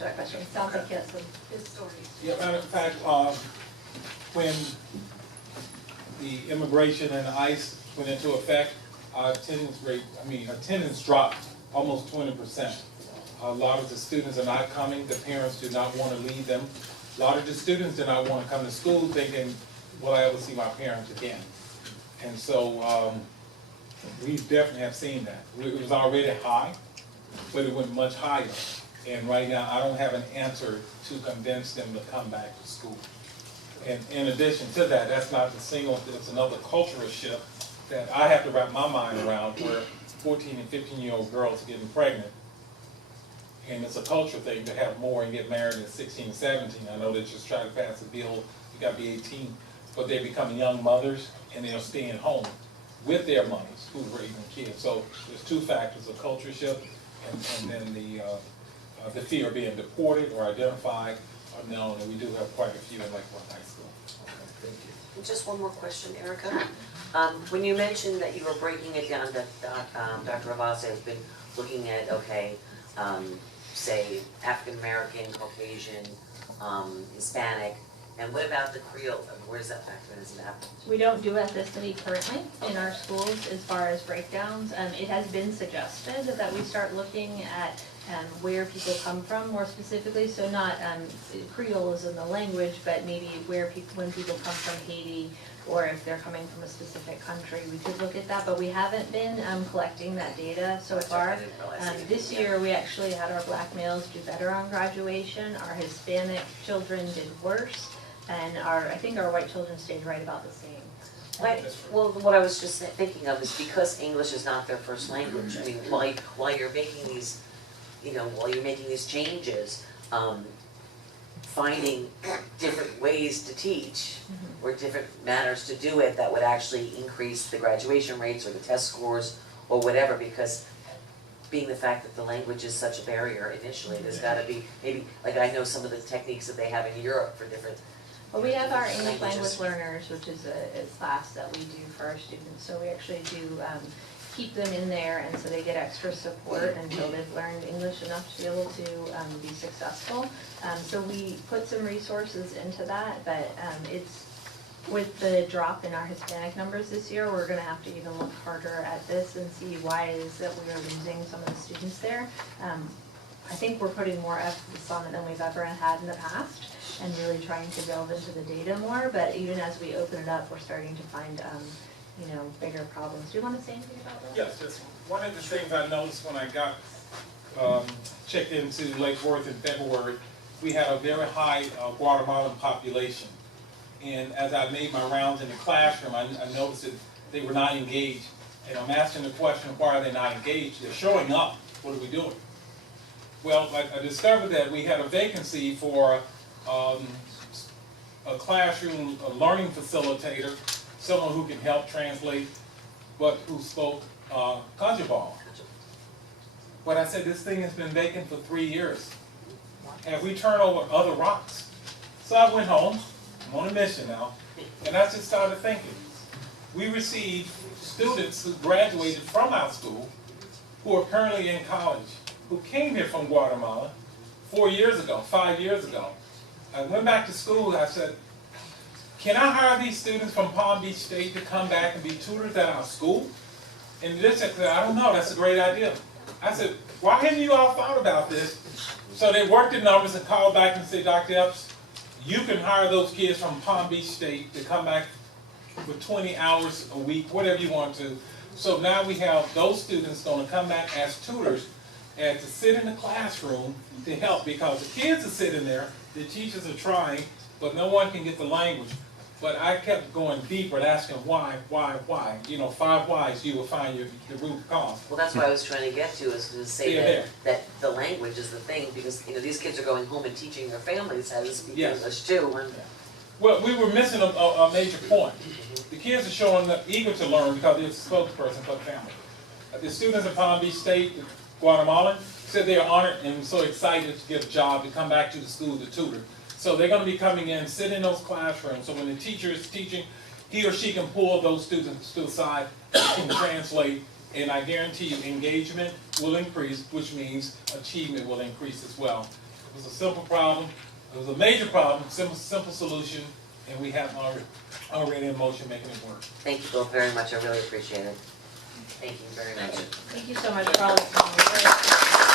answer that question. It sounds like he has some his stories. Yeah, matter of fact, when the immigration and ICE went into effect, our attendance dropped almost 20%. A lot of the students are not coming. The parents do not want to leave them. A lot of the students do not want to come to school thinking, will I ever see my parents again? And so we definitely have seen that. It was already high, but it went much higher. And right now, I don't have an answer to convince them to come back to school. And in addition to that, that's not the single, it's another cultural shift that I have to wrap my mind around, where 14 and 15-year-old girls are getting pregnant. And it's a cultural thing to have more and get married at 16 and 17. I know they just try to pass a bill, you got to be 18, but they become young mothers and they're staying home with their monies who's raising kids. So there's two factors, a culture shift and then the fear of being deported or identified or known, and we do have quite a few in Lakewood High School. Okay, thank you. Just one more question, Erica. When you mentioned that you were breaking it down, that Dr. Ravasa has been looking at, okay, say African American, Caucasian, Hispanic, and what about the Creole? I mean, where does that factor in? Is it happening? We don't do ethnicity currently in our schools as far as breakdowns. It has been suggested that we start looking at where people come from more specifically, so not Creole is in the language, but maybe when people come from Haiti, or if they're coming from a specific country, we could look at that, but we haven't been collecting that data so far. This year, we actually had our black males do better on graduation, our Hispanic children did worse, and I think our white children stayed right about the same. Well, what I was just thinking of is because English is not their first language. I mean, while you're making these, while you're making these changes, finding different ways to teach or different manners to do it that would actually increase the graduation rates or the test scores or whatever, because being the fact that the language is such a barrier initially, there's got to be, maybe, like I know some of the techniques that they have in Europe for different. Well, we have our English language learners, which is a class that we do for our students, so we actually do keep them in there, and so they get extra support until they've learned English enough to be able to be successful. So we put some resources into that, but it's with the drop in our Hispanic numbers this year, we're going to have to even look harder at this and see why it is that we are losing some of the students there. I think we're putting more emphasis on it than we've ever had in the past, and really trying to delve into the data more, but even as we open it up, we're starting to find bigger problems. Do you want to say anything about that? Yes, just one of the things I noticed when I got checked into Lake Worth in February, we had a very high Guatemalan population. And as I made my rounds in the classroom, I noticed that they were not engaged. And I'm asking the question, why are they not engaged? They're showing up. What are we doing? Well, I discovered that we had a vacancy for a classroom, a learning facilitator, someone who can help translate, but who spoke Kajabal. But I said, this thing has been vacant for 3 years. Have we turned over other rocks? So I went home, I'm on a mission now, and I just started thinking. We received students who graduated from our school, who are currently in college, who came here from Guatemala 4 years ago, 5 years ago. I went back to school, I said, can I hire these students from Palm Beach State to come back and be tutors at our school? And the district said, I don't know, that's a great idea. I said, why haven't you all thought about this? So they worked the numbers and called back and said, Dr. Epps, you can hire those kids from Palm Beach State to come back for 20 hours a week, whatever you want to. So now we have those students going to come back as tutors and to sit in the classroom to help, because the kids are sitting there, the teachers are trying, but no one can get the language. But I kept going deeper and asking why? 5 whys, you will find the root cause. Well, that's what I was trying to get to, is to say that the language is the thing, because these kids are going home and teaching their families how to speak English too. And well, we were missing a major point. The kids are showing up eager to learn because they're a spokesperson for the family. The students at Palm Beach State, Guatemalan, said they are honored and so excited to get a job to come back to the school to tutor. So they're going to be coming in, sit in those classrooms, so when the teacher is teaching, he or she can pull those students to the side, can translate, and I guarantee you engagement will increase, which means achievement will increase as well. It was a simple problem. It was a major problem, simple solution, and we have already in motion making it work. Thank you both very much, I really appreciate it. Thank you very much. Thank you so much for all the comments.